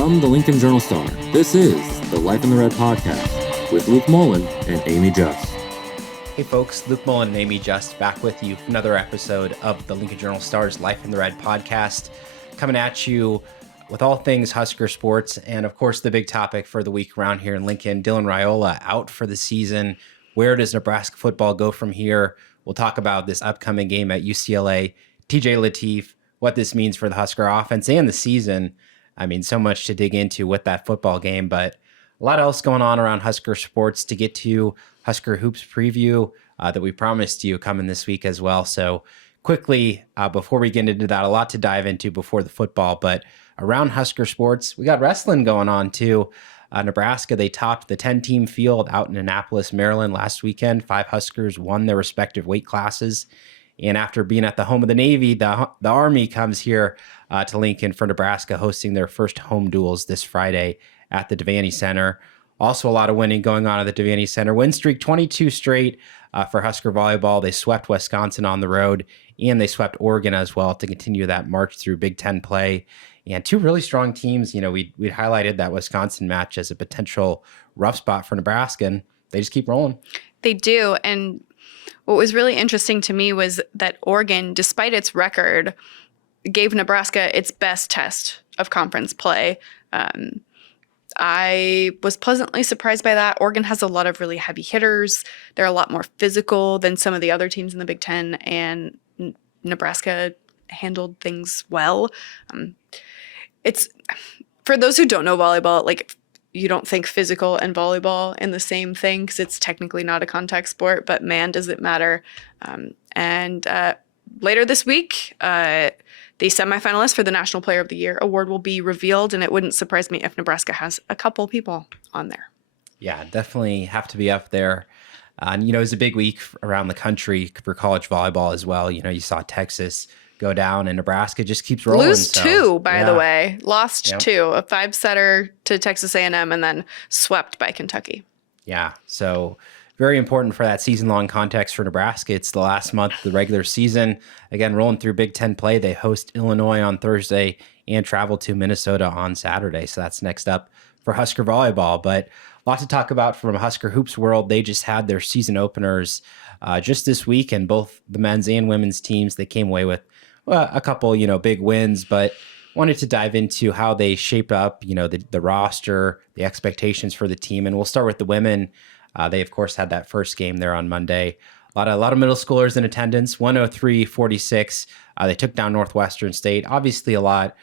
From the Lincoln Journal-Star, this is the Life in the Red podcast with Luke Mullen and Amy Just. Hey folks, Luke Mullen and Amy Just back with you for another episode of the Lincoln Journal-Star's Life in the Red podcast, coming at you with all things Husker sports, and of course the big topic for the week around here in Lincoln, Dylan Raiola out for the season. Where does Nebraska football go from here? We'll talk about this upcoming game at UCLA, TJ Lateef, what this means for the Husker offense and the season. I mean, so much to dig into with that football game, but a lot else going on around Husker sports to get to. Husker Hoops preview that we promised you coming this week as well. So quickly, before we get into that, a lot to dive into before the football, but around Husker sports, we got wrestling going on too. Nebraska, they topped the 10-team field out in Annapolis, Maryland last weekend. 5 Huskers won their respective weight classes. And after being at the home of the Navy, the Army comes here to Lincoln for Nebraska, hosting their first home duels this Friday at the Devaney Center. Also a lot of winning going on at the Devaney Center. Win streak 22 straight for Husker volleyball. They swept Wisconsin on the road, and they swept Oregon as well to continue that march through Big Ten play. And 2 really strong teams. You know, we highlighted that Wisconsin match as a potential rough spot for Nebraska, and they just keep rolling. They do, and what was really interesting to me was that Oregon, despite its record, gave Nebraska its best test of conference play. I was pleasantly surprised by that. Oregon has a lot of really heavy hitters. They're a lot more physical than some of the other teams in the Big Ten, and Nebraska handled things well. It's for those who don't know volleyball, like, you don't think physical and volleyball in the same thing because it's technically not a contact sport, but man, does it matter. And later this week, the semifinalist for the National Player of the Year award will be revealed, and it wouldn't surprise me if Nebraska has a couple people on there. Yeah, definitely have to be up there. And, you know, it was a big week around the country for college volleyball as well. You know, you saw Texas go down, and Nebraska just keeps rolling. Lose 2, by the way. Lost 2. A 5-setter to Texas A&M and then swept by Kentucky. Yeah, so very important for that season-long context for Nebraska. It's the last month of the regular season. Again, rolling through Big Ten play. They host Illinois on Thursday and travel to Minnesota on Saturday. So that's next up for Husker volleyball. But a lot to talk about from Husker Hoops world. They just had their season openers just this week, and both the men's and women's teams, they came away with a couple, big wins, but wanted to dive into how they shape up, the roster, the expectations for the team. And we'll start with the women. They, of course, had that first game there on Monday. A lot of middle schoolers in attendance, 103-46. They took down Northwestern State. Obviously, a lot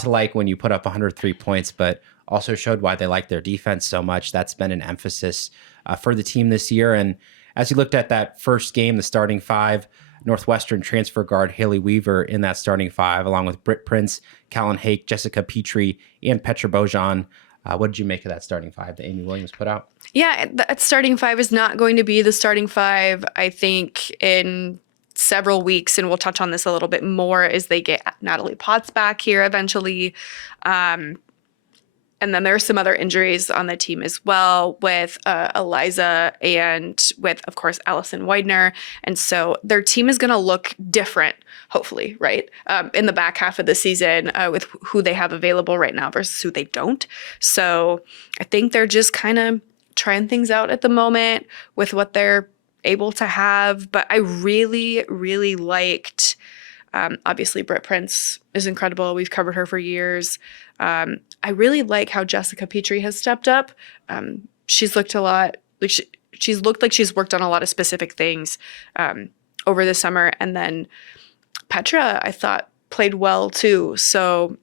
to like when you put up 103 points, but also showed why they like their defense so much. That's been an emphasis for the team this year. And as you looked at that first game, the starting 5, Northwestern transfer guard Haley Weaver in that starting 5, along with Britt Prince, Callan Hake, Jessica Petrie, and Petra Bojan. What did you make of that starting 5 that Amy Williams put out? Yeah, that starting 5 is not going to be the starting 5, I think, in several weeks, and we'll touch on this a little bit more as they get Natalie Potts back here eventually. And then there are some other injuries on the team as well with Eliza and with, of course, Allison Widener. And so their team is going to look different, hopefully, right, in the back half of the season with who they have available right now versus who they don't. So I think they're just kind of trying things out at the moment with what they're able to have. But I really, really liked, obviously, Britt Prince is incredible. We've covered her for years. I really like how Jessica Petrie has stepped up. She's looked a lot like she's looked like she's worked on a lot of specific things over the summer. And then Petra, I thought, played well too. So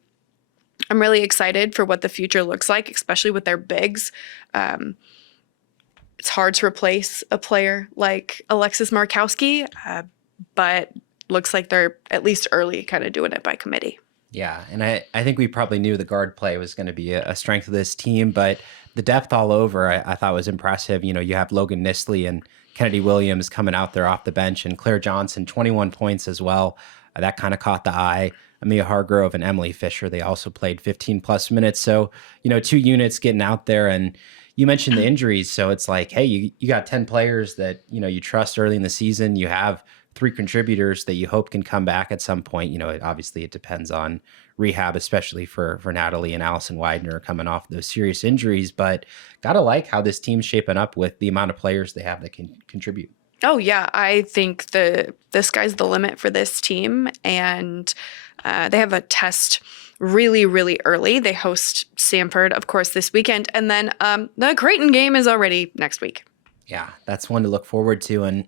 I'm really excited for what the future looks like, especially with their bigs. It's hard to replace a player like Alexis Markowski, but looks like they're at least early kind of doing it by committee. Yeah, and I think we probably knew the guard play was going to be a strength of this team, but the depth all over I thought was impressive. You have Logan Nisley and Kennedy Williams coming out there off the bench, and Claire Johnson, 21 points as well. That kind of caught the eye. Amia Hargrove and Emily Fisher, they also played 15-plus minutes. So, 2 units getting out there, and you mentioned the injuries. So it's like, hey, you got 10 players that, you trust early in the season. You have three contributors that you hope can come back at some point. Obviously it depends on rehab, especially for Natalie and Allison Widener coming off those serious injuries. But gotta like how this team's shaping up with the amount of players they have that can contribute. Oh, yeah. I think the sky's the limit for this team. And they have a test really, really early. They host Samford, of course, this weekend. And then the Creighton game is already next week. Yeah, that's one to look forward to. And,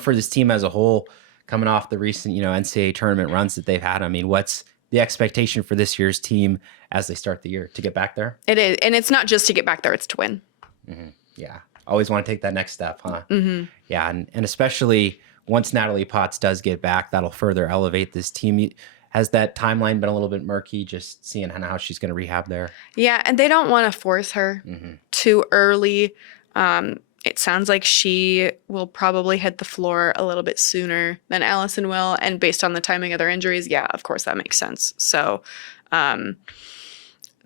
for this team as a whole, coming off the recent, NCAA tournament runs that they've had, I mean, what's the expectation for this year's team as they start the year? To get back there? It is. And it's not just to get back there, it's to win. Mm-hmm. Yeah. Always want to take that next step, huh? Mm-hmm. Yeah. And especially once Natalie Potts does get back, that'll further elevate this team. Has that timeline been a little bit murky, just seeing how she's going to rehab there? Yeah. And they don't want to force her too early. It sounds like she will probably hit the floor a little bit sooner than Allison will. And based on the timing of their injuries, yeah, of course, that makes sense. So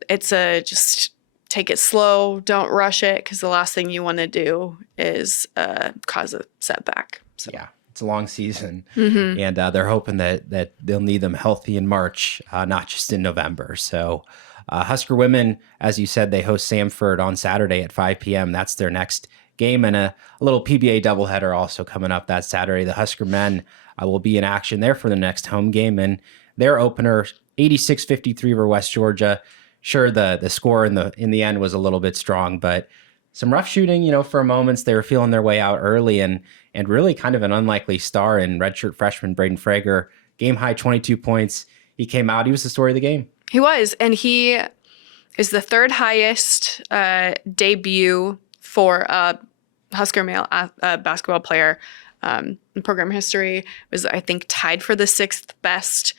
it's just take it slow. Don't rush it, because the last thing you want to do is cause a setback. So. Yeah, it's a long season. And they're hoping that they'll need them healthy in March, not just in November. So Husker women, as you said, they host Samford on Saturday at 5 p.m. That's their next game, and a little PBA doubleheader also coming up that Saturday. The Husker men will be in action there for the next home game, and their opener 86-53 over West Georgia. Sure, the score in the end was a little bit strong, but some rough shooting. For moments they were feeling their way out early, and really kind of an unlikely star in redshirt freshman Braden Frager. Game high 22 points. He came out. He was the story of the game. He was, and he is the third highest debut for a Husker male basketball player in program history. Was, I think, tied for the sixth best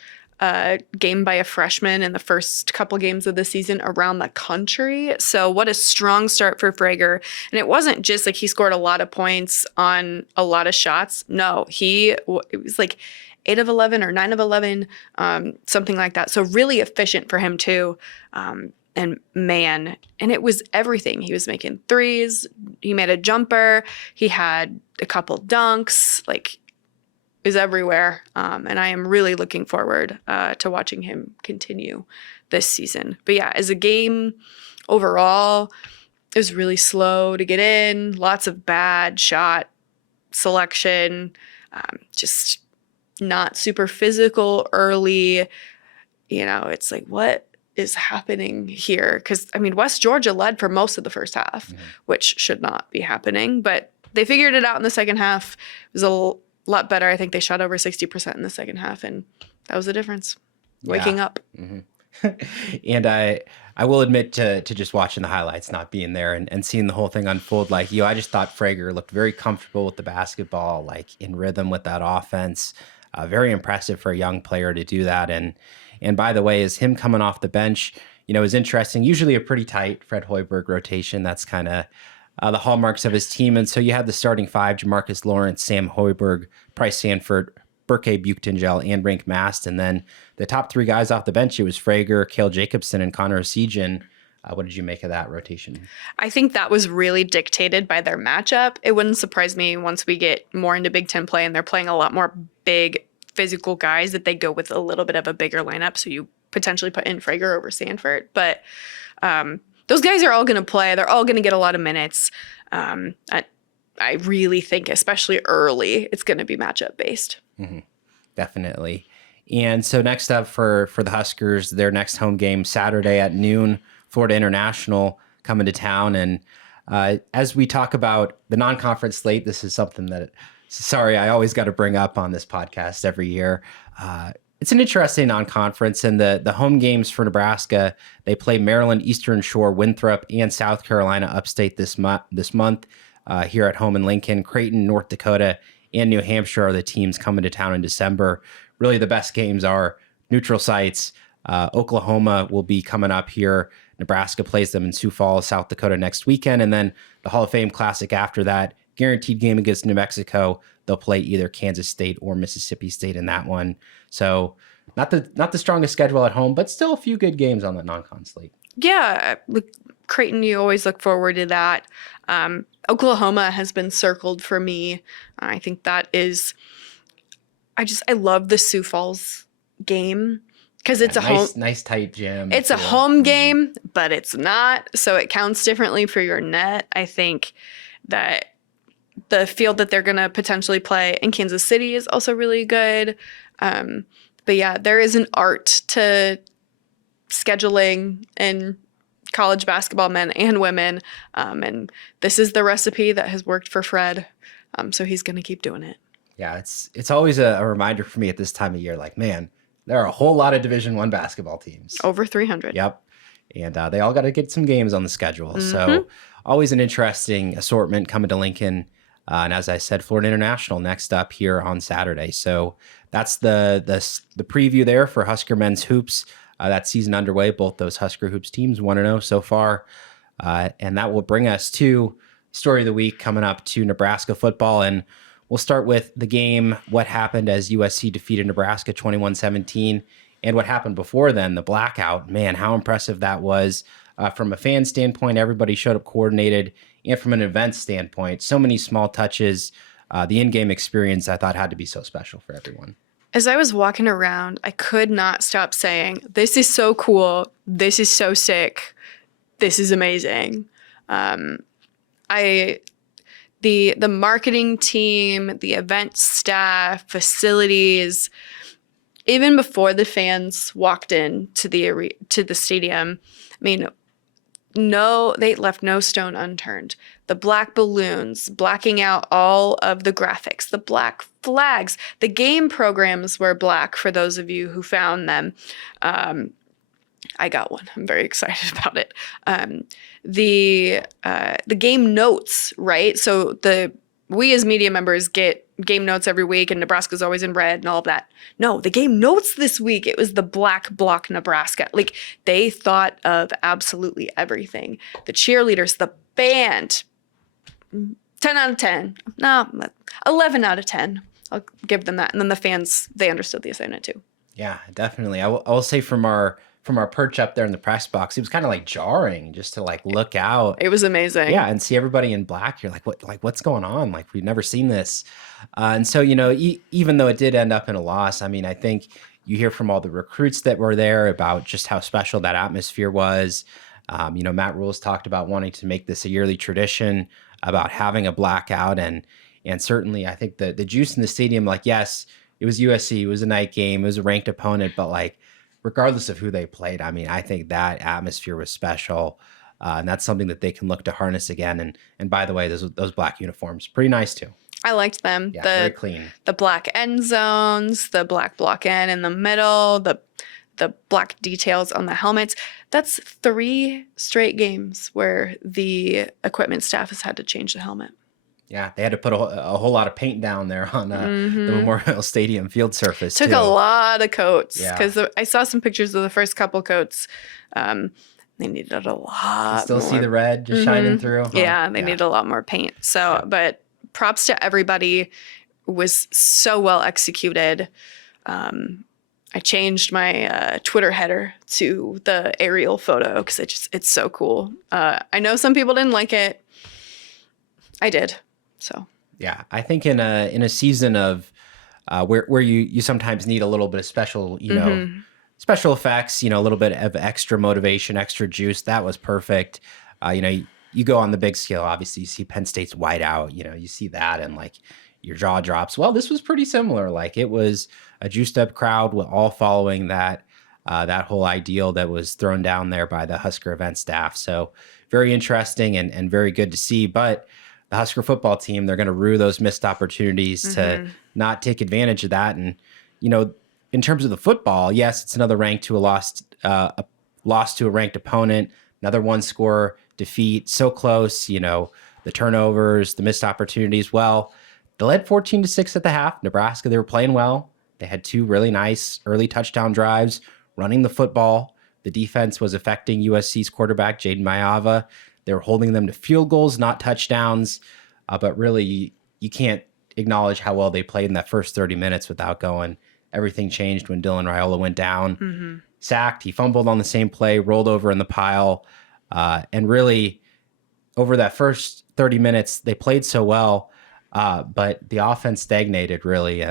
game by a freshman in the first couple games of the season around the country. So what a strong start for Frager. And it wasn't just like he scored a lot of points on a lot of shots. No, it was like 8 of 11 or 9 of 11, something like that. So really efficient for him too. And man, and it was everything. He was making threes. He made a jumper. He had a couple dunks. Like, it was everywhere. And I am really looking forward to watching him continue this season. But yeah, as a game overall, it was really slow to get in. Lots of bad shot selection. Just not super physical early. It's like, what is happening here? Because, West Georgia led for most of the first half, which should not be happening. But they figured it out in the second half. It was a lot better. I think they shot over 60% in the second half, and that was the difference. Waking up. And I will admit to just watching the highlights, not being there and seeing the whole thing unfold like you. I just thought Frager looked very comfortable with the basketball, like in rhythm with that offense. Very impressive for a young player to do that. And by the way, is him coming off the bench, is interesting. Usually a pretty tight Fred Hoiberg rotation. That's kind of the hallmarks of his team. And so you had the starting five: Jamarcus Lawrence, Sam Hoiberg, Price Sanford, Burke Buchtingel, and Rink Mast. And then the top three guys off the bench, it was Frager, Cale Jacobson, and Connor Osiegian. What did you make of that rotation? I think that was really dictated by their matchup. It wouldn't surprise me once we get more into Big Ten play and they're playing a lot more big physical guys that they go with a little bit of a bigger lineup. So you potentially put in Frager over Sanford. But those guys are all going to play. They're all going to get a lot of minutes. I really think, especially early, it's going to be matchup based. Definitely. And so next up for the Huskers, their next home game Saturday at noon, Florida International coming to town. And as we talk about the non-conference slate, this is something that, I always got to bring up on this podcast every year. It's an interesting non-conference, and the home games for Nebraska, they play Maryland, Eastern Shore, Winthrop, and South Carolina Upstate this month here at home in Lincoln. Creighton, North Dakota, and New Hampshire are the teams coming to town in December. Really, the best games are neutral sites. Oklahoma will be coming up here. Nebraska plays them in Sioux Falls, South Dakota next weekend, and then the Hall of Fame Classic after that. Guaranteed game against New Mexico. They'll play either Kansas State or Mississippi State in that one. So not the strongest schedule at home, but still a few good games on the non-con slate. Yeah, with Creighton, you always look forward to that. Oklahoma has been circled for me. I think that is I love the Sioux Falls game because it's a nice tight gym. It's a home game, but it's not, so it counts differently for your net. I think that the field that they're going to potentially play in Kansas City is also really good. But yeah, there is an art to scheduling in college basketball, men and women. And this is the recipe that has worked for Fred. So he's going to keep doing it. Yeah, it's always a reminder for me at this time of year, like, man, there are a whole lot of Division I basketball teams. Over 300. Yep. And they all got to get some games on the schedule. Mm-hmm. So always an interesting assortment coming to Lincoln. And as I said, Florida International next up here on Saturday. So that's the preview there for Husker men's hoops. That season underway. Both those Husker hoops teams 1-0 so far. And that will bring us to story of the week coming up to Nebraska football. And we'll start with the game, what happened as USC defeated Nebraska 21-17, and what happened before then, the blackout. Man, how impressive that was. From a fan standpoint, everybody showed up coordinated, and from an event standpoint, so many small touches. The in-game experience, I thought, had to be so special for everyone. As I was walking around, I could not stop saying, this is so cool. This is so sick. This is amazing. The marketing team, the event staff, facilities, even before the fans walked in to the stadium, I mean, they left no stone unturned. The black balloons, blacking out all of the graphics, the black flags, the game programs were black for those of you who found them. I got one. I'm very excited about it. The game notes, right? So we as media members get game notes every week, and Nebraska's always in red and all of that. No, the game notes this week, it was the black block Nebraska. Like, they thought of absolutely everything. The cheerleaders, the band, 10 out of 10. No, 11 out of 10. I'll give them that. And then the fans, they understood the assignment too. Yeah, definitely. I will say from our perch up there in the press box, it was kind of like jarring just to like look out. It was amazing. Yeah, and see everybody in black. You're like, what's going on? Like, we've never seen this. And so, even though it did end up in a loss, I mean, I think you hear from all the recruits that were there about just how special that atmosphere was. Matt Rules talked about wanting to make this a yearly tradition, about having a blackout, and certainly I think the juice in the stadium, like, yes, it was USC, it was a night game, it was a ranked opponent, but like, regardless of who they played, I mean, I think that atmosphere was special, and that's something that they can look to harness again. And by the way, those black uniforms, pretty nice too. I liked them. Yeah, very clean. The black end zones, the black block end in the middle, the black details on the helmets. That's 3 straight games where the equipment staff has had to change the helmet. Yeah, they had to put a whole lot of paint down there on the Memorial Stadium field surface. Took a lot of coats, because yeah. I saw some pictures of the first couple coats. They needed a lot. You still more. See the red just shining through? Huh? Yeah, they needed a lot more paint. So, yeah. But props to everybody. It was so well executed. I changed my Twitter header to the aerial photo because it's so cool. I know some people didn't like it. I did. So yeah, I think in a season of where you sometimes need a little bit of special, special effects, a little bit of extra motivation, extra juice. That was perfect. You go on the big scale, obviously you see Penn State's whiteout, you see that and like your jaw drops. Well, this was pretty similar. Like, it was a juiced up crowd all following that whole ideal that was thrown down there by the Husker event staff. So very interesting and very good to see. But the Husker football team, they're going to rue those missed opportunities to not take advantage of that. And, in terms of the football, yes, it's another rank to a loss to a ranked opponent, another 1-score defeat. So close, the turnovers, the missed opportunities. Well, they led 14-6 at the half. Nebraska, they were playing well. They had 2 really nice early touchdown drives, running the football. The defense was affecting USC's quarterback, Jaden Mayava. They were holding them to field goals, not touchdowns. But really, you can't acknowledge how well they played in that first 30 minutes without going. Everything changed when Dylan Raiola went down. Sacked. He fumbled on the same play, rolled over in the pile. And really, over that first 30 minutes, they played so well. But the offense stagnated, really,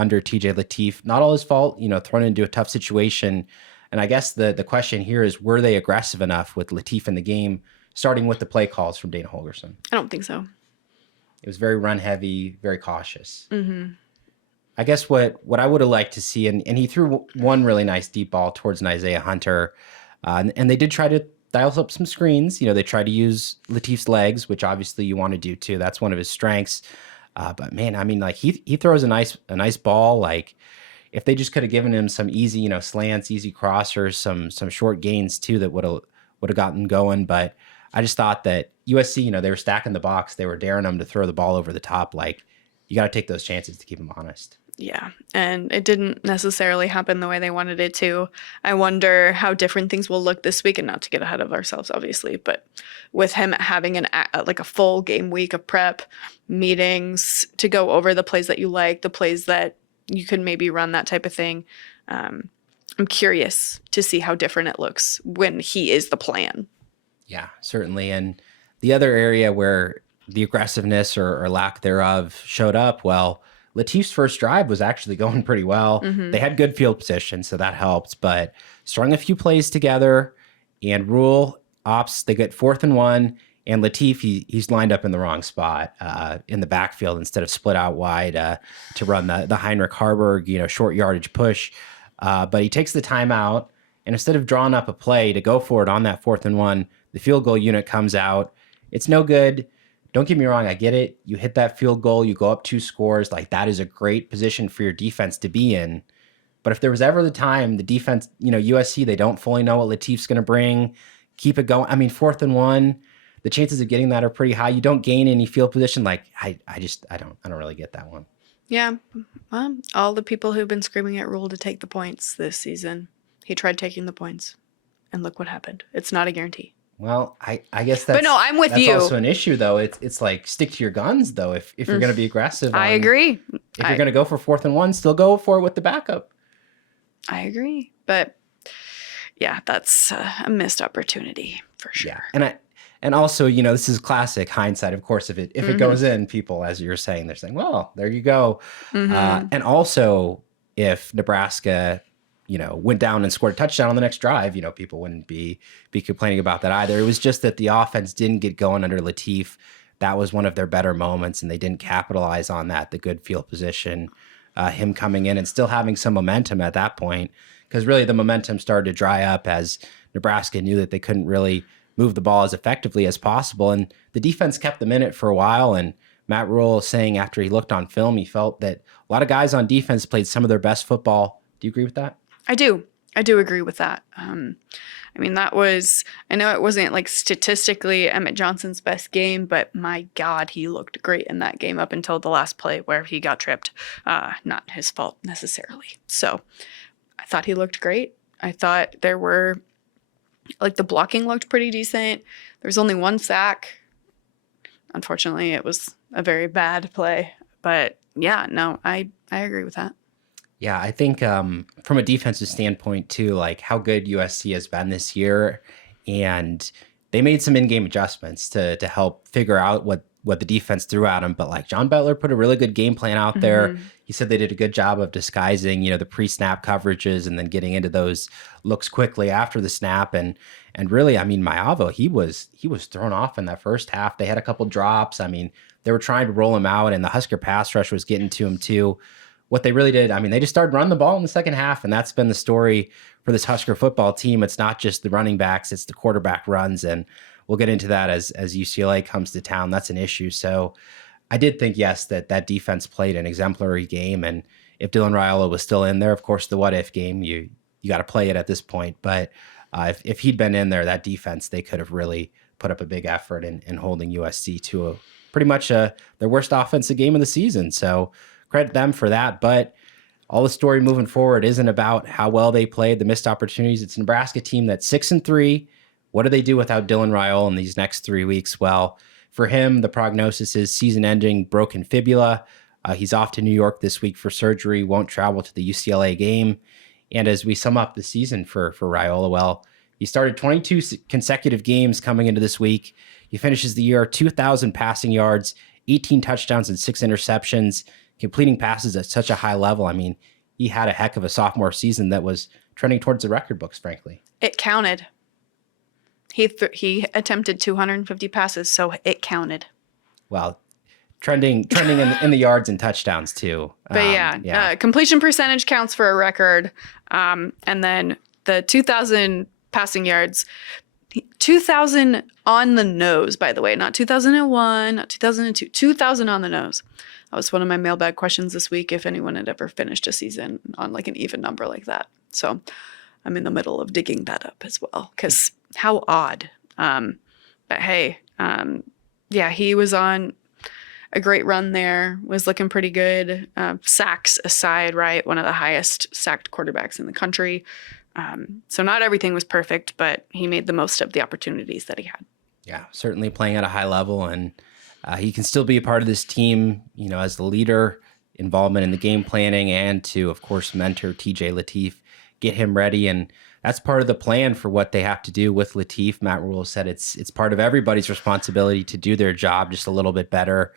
under TJ Lateef. Not all his fault, thrown into a tough situation. And I guess the question here is, were they aggressive enough with Lateef in the game, starting with the play calls from Dana Holgorsen? I don't think so. It was very run heavy, very cautious. Mm-hmm. I guess what I would have liked to see, and he threw one really nice deep ball towards an Isaiah Hunter, and they did try to dial up some screens. They tried to use Lateef's legs, which obviously you want to do too. That's one of his strengths. But man, I mean, like he throws a nice ball. Like if they just could have given him some easy, slants, easy crossers, some short gains too, that would have gotten going. But I just thought that USC, they were stacking the box. They were daring them to throw the ball over the top. Like you got to take those chances to keep them honest. Yeah, and it didn't necessarily happen the way they wanted it to. I wonder how different things will look this week, and not to get ahead of ourselves, obviously, but with him having a full game week of prep, meetings to go over the plays that you like, the plays that you could maybe run, that type of thing. I'm curious to see how different it looks when he is the plan. Yeah, certainly. And the other area where the aggressiveness or lack thereof showed up, well, Lateef's first drive was actually going pretty well. Mm-hmm. They had good field position, so that helped, but strung a few plays together, and Rule ops, they get 4th and 1, and Lateef, he's lined up in the wrong spot in the backfield instead of split out wide to run the Heinrich Harburg, short yardage push. But he takes the timeout, and instead of drawing up a play to go for it on that 4th and 1, the field goal unit comes out. It's no good. Don't get me wrong, I get it. You hit that field goal, you go up 2 scores. Like that is a great position for your defense to be in. But if there was ever the time, the defense, USC, they don't fully know what Lateef's going to bring. Keep it going. I mean, 4th and 1, the chances of getting that are pretty high. You don't gain any field position. Like I don't really get that one. Yeah, well, all the people who've been screaming at Rule to take the points this season, he tried taking the points, and look what happened. It's not a guarantee. Well, I guess that's, but no, I'm with you. That's also an issue, though. It's like stick to your guns, though. If you're going to be aggressive, I agree. If you're going to go for 4th and 1, still go for it with the backup. I agree, but yeah, that's a missed opportunity for sure. Yeah, and also, this is classic hindsight. Of course, if it goes in, people, as you're saying, they're saying, well, there you go. Mm-hmm. And also, if Nebraska went down and scored a touchdown on the next drive, people wouldn't be complaining about that either. It was just that the offense didn't get going under Lateef. That was one of their better moments, and they didn't capitalize on that, the good field position, him coming in and still having some momentum at that point, because really the momentum started to dry up as Nebraska knew that they couldn't really move the ball as effectively as possible. And the defense kept them in it for a while, and Matt Rule saying after he looked on film, he felt that a lot of guys on defense played some of their best football. Do you agree with that? I do agree with that. I mean, I know it wasn't like statistically Emmett Johnson's best game, but my God, he looked great in that game up until the last play where he got tripped. Not his fault necessarily. So I thought he looked great. I thought there were, the blocking looked pretty decent. There was only 1 sack. Unfortunately, it was a very bad play. But yeah, no, I agree with that. Yeah, I think from a defensive standpoint too, like how good USC has been this year, and they made some in-game adjustments to help figure out what the defense threw at them. But like John Bettler put a really good game plan out there. Mm-hmm. He said they did a good job of disguising, the pre-snap coverages and then getting into those looks quickly after the snap. And really, I mean, Maavo, he was thrown off in that first half. They had a couple drops. I mean, they were trying to roll him out, and the Husker pass rush was getting to him too. What they really did, I mean, they just started running the ball in the second half, and that's been the story for this Husker football team. It's not just the running backs, it's the quarterback runs, and we'll get into that as UCLA comes to town. That's an issue. So I did think, yes, that defense played an exemplary game, and if Dylan Raiola was still in there, of course, the what-if game, you got to play it at this point. But if he'd been in there, that defense, they could have really put up a big effort in holding USC to pretty much their worst offensive game of the season. So credit them for that. But all the story moving forward isn't about how well they played, the missed opportunities. It's a Nebraska team that's 6-3. What do they do without Dylan Raiola in these next 3 weeks? Well, for him, the prognosis is season-ending broken fibula. He's off to New York this week for surgery, won't travel to the UCLA game. And as we sum up the season for Raiola, well, he started 22 consecutive games coming into this week. He finishes the year 2,000 passing yards, 18 touchdowns, and 6 interceptions. completing passes at such a high level. I mean, he had a heck of a sophomore season that was trending towards the record books, frankly. It counted. He attempted 250 passes, so it counted. Well, trending in the yards and touchdowns too. But completion percentage counts for a record. And then the 2,000 passing yards, 2,000 on the nose, by the way, not 2001, not 2002, 2,000 on the nose. That was one of my mailbag questions this week, if anyone had ever finished a season on like an even number like that. So I'm in the middle of digging that up as well, because how odd. But hey, he was on a great run there, was looking pretty good. Sacks aside, right? One of the highest sacked quarterbacks in the country. So not everything was perfect, but he made the most of the opportunities that he had. Yeah, certainly playing at a high level, and he can still be a part of this team, as the leader, involvement in the game planning, and to, of course, mentor TJ Lateef, get him ready. And that's part of the plan for what they have to do with Lateef. Matt Rule said it's part of everybody's responsibility to do their job just a little bit better.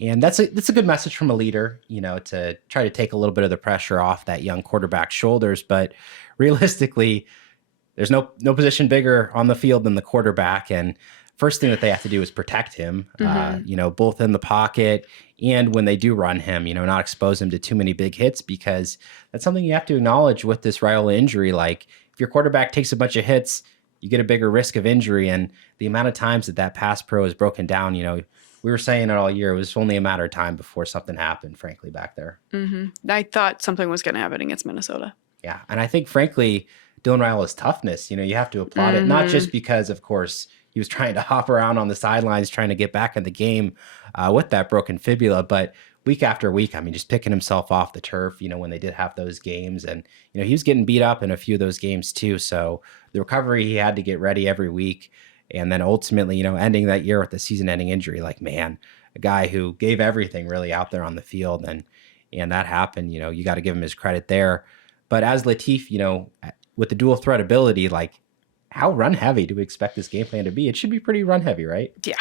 And that's a good message from a leader, to try to take a little bit of the pressure off that young quarterback's shoulders. But realistically, there's no position bigger on the field than the quarterback. And first thing that they have to do is protect him, both in the pocket and when they do run him, not expose him to too many big hits, because that's something you have to acknowledge with this Raiola injury. Like, if your quarterback takes a bunch of hits, you get a bigger risk of injury. And the amount of times that pass pro is broken down, we were saying it all year. It was only a matter of time before something happened, frankly, back there. Mm-hmm. I thought something was going to happen against Minnesota. Yeah. And I think, frankly, Dylan Raiola's toughness, you have to applaud it, not just because, of course, he was trying to hop around on the sidelines, trying to get back in the game with that broken fibula, but week after week, just picking himself off the turf, when they did have those games. And, he was getting beat up in a few of those games too. So the recovery, he had to get ready every week. And then ultimately, ending that year with the season-ending injury, like, man, a guy who gave everything really out there on the field, and that happened. You got to give him his credit there. But as Lateef, with the dual threat ability, like, how run heavy do we expect this game plan to be? It should be pretty run heavy, right? Yeah,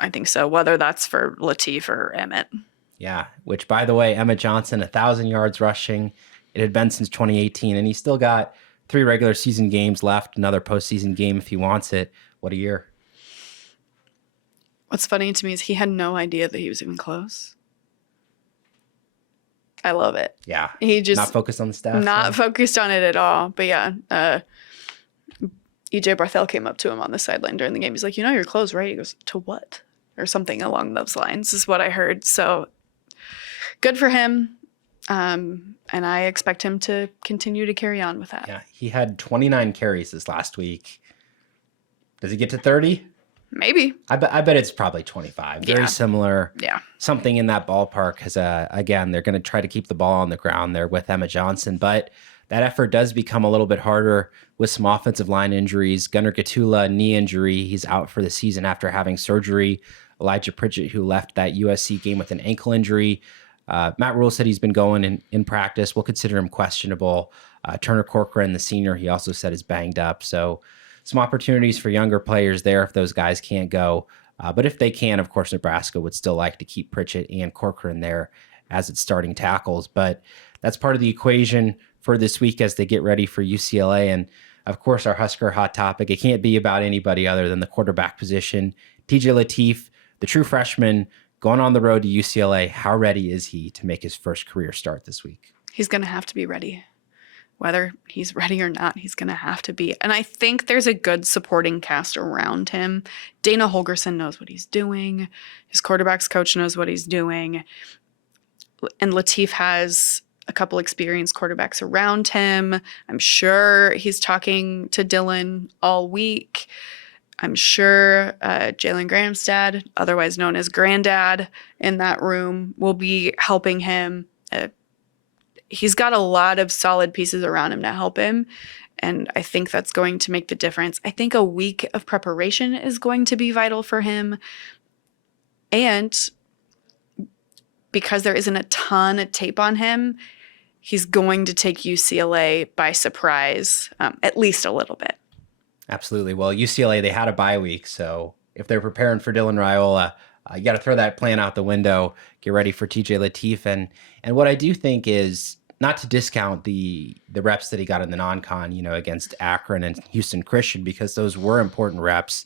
I think so. Whether that's for Lateef or Emmett. Yeah, which, by the way, Emmett Johnson, 1,000 yards rushing. It had been since 2018, and he still got 3 regular season games left, another postseason game if he wants it. What a year. What's funny to me is he had no idea that he was even close. I love it. Yeah. He just not focused on the stats. Not focused on it at all. But yeah, EJ Barthel came up to him on the sideline during the game. He's like, you're close, right? He goes, to what? Or something along those lines is what I heard. So good for him. And I expect him to continue to carry on with that. Yeah, he had 29 carries this last week. Does he get to 30? Maybe. I bet it's probably 25. Very similar. Yeah. Something in that ballpark, because, again, they're going to try to keep the ball on the ground there with Emmett Johnson. But that effort does become a little bit harder with some offensive line injuries. Gunnar Gatula, knee injury. He's out for the season after having surgery. Elijah Pritchett, who left that USC game with an ankle injury. Matt Rule said he's been going in practice. We'll consider him questionable. Turner Corcoran, the senior, he also said is banged up. So some opportunities for younger players there if those guys can't go. But if they can, of course, Nebraska would still like to keep Pritchett and Corcoran there as its starting tackles. But that's part of the equation for this week as they get ready for UCLA. And, of course, our Husker hot topic, it can't be about anybody other than the quarterback position. TJ Lateef, the true freshman, going on the road to UCLA. How ready is he to make his first career start this week? He's going to have to be ready. Whether he's ready or not, he's going to have to be. And I think there's a good supporting cast around him. Dana Holgerson knows what he's doing. His quarterback's coach knows what he's doing. And Lateef has a couple experienced quarterbacks around him. I'm sure he's talking to Dylan all week. I'm sure Jalen Graham's dad, otherwise known as Granddad, in that room will be helping him. He's got a lot of solid pieces around him to help him, and I think that's going to make the difference. I think a week of preparation is going to be vital for him, and because there isn't a ton of tape on him, he's going to take UCLA by surprise, at least a little bit. Absolutely. Well, UCLA, they had a bye week, so if they're preparing for Dylan Raiola, You got to throw that plan out the window, get ready for TJ Lateef. And what I do think is, not to discount the reps that he got in the non-con, against Akron and Houston Christian, because those were important reps,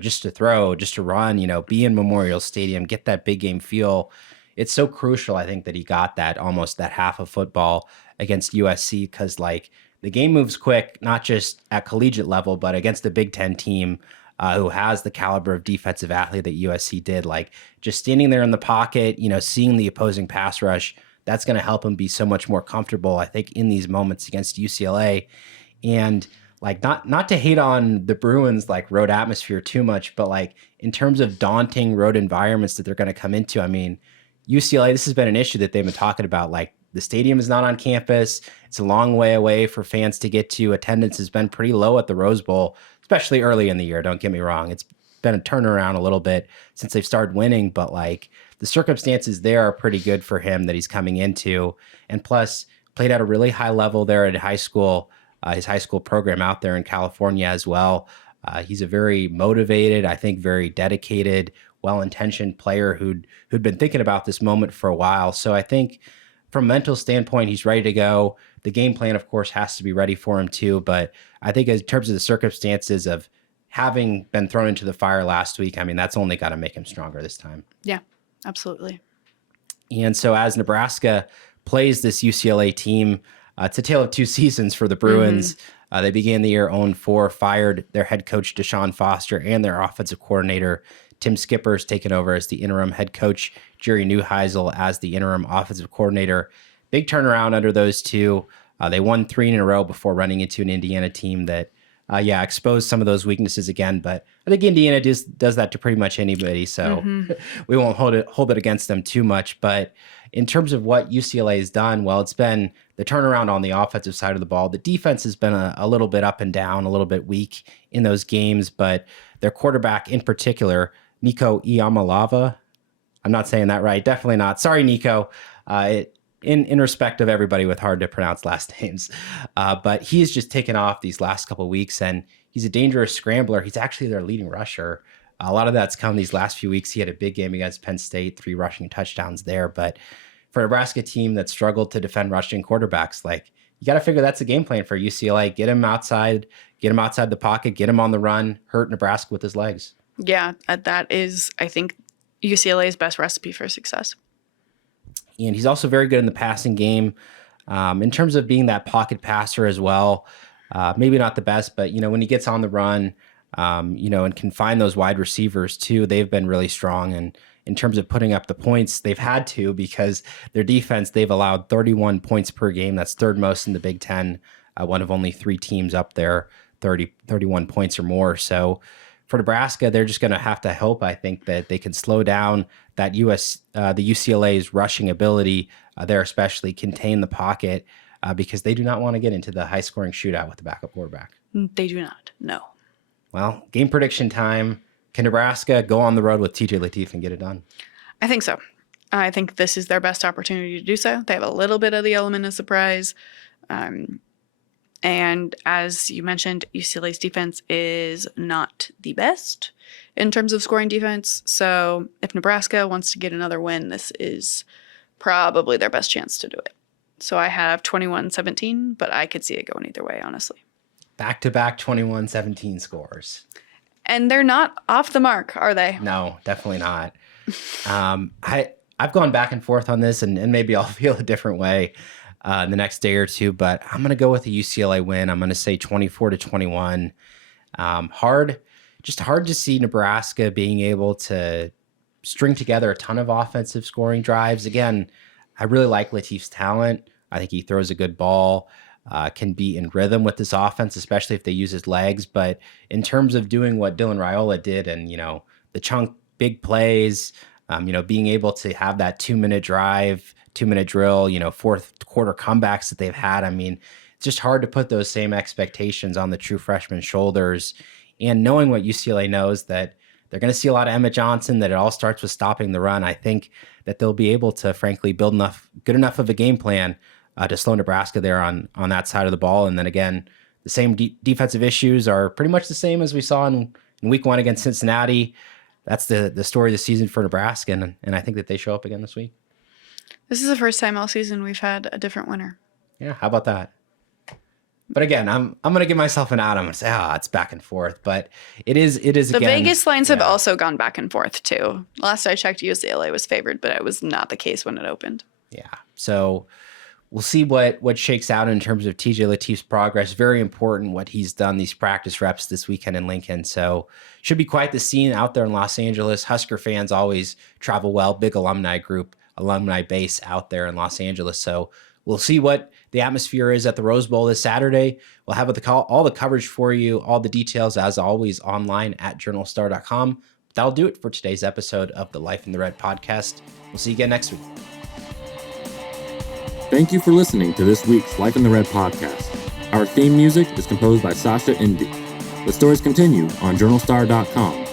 just to throw, just to run, be in Memorial Stadium, get that big game feel. It's so crucial, I think, that he got that almost that half of football against USC, because the game moves quick, not just at collegiate level, but against the Big Ten team who has the caliber of defensive athlete that USC did. Just standing there in the pocket, seeing the opposing pass rush, that's going to help him be so much more comfortable, I think, in these moments against UCLA. And not to hate on the Bruins road atmosphere too much, but in terms of daunting road environments that they're going to come into, I mean, UCLA, this has been an issue that they've been talking about. The stadium is not on campus. It's a long way away for fans to get to. Attendance has been pretty low at the Rose Bowl, especially early in the year. Don't get me wrong. It's been a turnaround a little bit since they've started winning, but the circumstances there are pretty good for him that he's coming into. And plus, played at a really high level there at high school, his high school program out there in California as well. He's a very motivated, I think very dedicated, well-intentioned player who'd been thinking about this moment for a while. So I think from a mental standpoint, he's ready to go. The game plan, of course, has to be ready for him too. But I think in terms of the circumstances of having been thrown into the fire last week, I mean, that's only got to make him stronger this time. Yeah, absolutely. And so as Nebraska plays this UCLA team, it's a tale of two seasons for the Bruins. They began the year 0-4, fired their head coach, Deshaun Foster, and their offensive coordinator, Tim Skipper's taken over as the interim head coach, Jerry Neuheisel as the interim offensive coordinator. Big turnaround under those two. They won 3 in a row before running into an Indiana team that, exposed some of those weaknesses again. But I think Indiana does that to pretty much anybody, so we won't hold it against them too much. But in terms of what UCLA has done, well, it's been the turnaround on the offensive side of the ball. The defense has been a little bit up and down, a little bit weak in those games, but their quarterback in particular, Nico Iamalava. I'm not saying that right. Definitely not. Sorry, Nico. In respect of everybody with hard to pronounce last names. But he's just taken off these last couple of weeks, and he's a dangerous scrambler. He's actually their leading rusher. A lot of that's come these last few weeks. He had a big game against Penn State, 3 rushing touchdowns there. But for a Nebraska team that struggled to defend rushing quarterbacks, you got to figure that's a game plan for UCLA. Get him outside the pocket, get him on the run, hurt Nebraska with his legs. Yeah, that is, I think, UCLA's best recipe for success. And he's also very good in the passing game. In terms of being that pocket passer as well, maybe not the best, but, when he gets on the run, and can find those wide receivers too, they've been really strong. And in terms of putting up the points, they've had to, because their defense, they've allowed 31 points per game. That's third most in the Big Ten, one of only 3 teams up there, 31 points or more. So for Nebraska, they're just going to have to hope, I think, that they can slow down that the UCLA's rushing ability there, especially contain the pocket, because they do not want to get into the high-scoring shootout with the backup quarterback. They do not, no. Well, game prediction time. Can Nebraska go on the road with TJ Lateef and get it done? I think so. I think this is their best opportunity to do so. They have a little bit of the element of surprise. And as you mentioned, UCLA's defense is not the best in terms of scoring defense. So if Nebraska wants to get another win, this is probably their best chance to do it. So I have 21-17, but I could see it going either way, honestly. Back-to-back 21-17 scores. And they're not off the mark, are they? No, definitely not. I've gone back and forth on this, and maybe I'll feel a different way in the next day or two, but I'm going to go with a UCLA win. I'm going to say 24-21. Hard to see Nebraska being able to string together a ton of offensive scoring drives. Again, I really like Lateef's talent. I think he throws a good ball, can be in rhythm with this offense, especially if they use his legs. But in terms of doing what Dylan Raiola did and, the chunk big plays, being able to have that 2-minute drive, 2-minute drill, fourth quarter comebacks that they've had. I mean, it's just hard to put those same expectations on the true freshman's shoulders. And knowing what UCLA knows, that they're going to see a lot of Emmett Johnson, that it all starts with stopping the run. I think that they'll be able to, frankly, build good enough of a game plan to slow Nebraska there on that side of the ball. And then again, the same defensive issues are pretty much the same as we saw in week 1 against Cincinnati. that's the story of the season for Nebraska, and I think that they show up again this week. This is the first time all season we've had a different winner. Yeah, how about that? But again, I'm going to give myself an out. I'm going to say, it's back and forth. But it is The again, Vegas lines have also gone back and forth too. Last I checked, UCLA was favored, but it was not the case when it opened. Yeah. So we'll see what shakes out in terms of TJ Latif's progress. Very important what he's done, these practice reps this weekend in Lincoln. So should be quite the scene out there in Los Angeles. Husker fans always travel well. Big alumni group, alumni base out there in Los Angeles. So we'll see what the atmosphere is at the Rose Bowl this Saturday. We'll have all the coverage for you, all the details, as always, online at journalstar.com. That'll do it for today's episode of the Life in the Red podcast. We'll see you again next week. Thank you for listening to this week's Life in the Red podcast. Our theme music is composed by Sasha Indy. The stories continue on journalstar.com.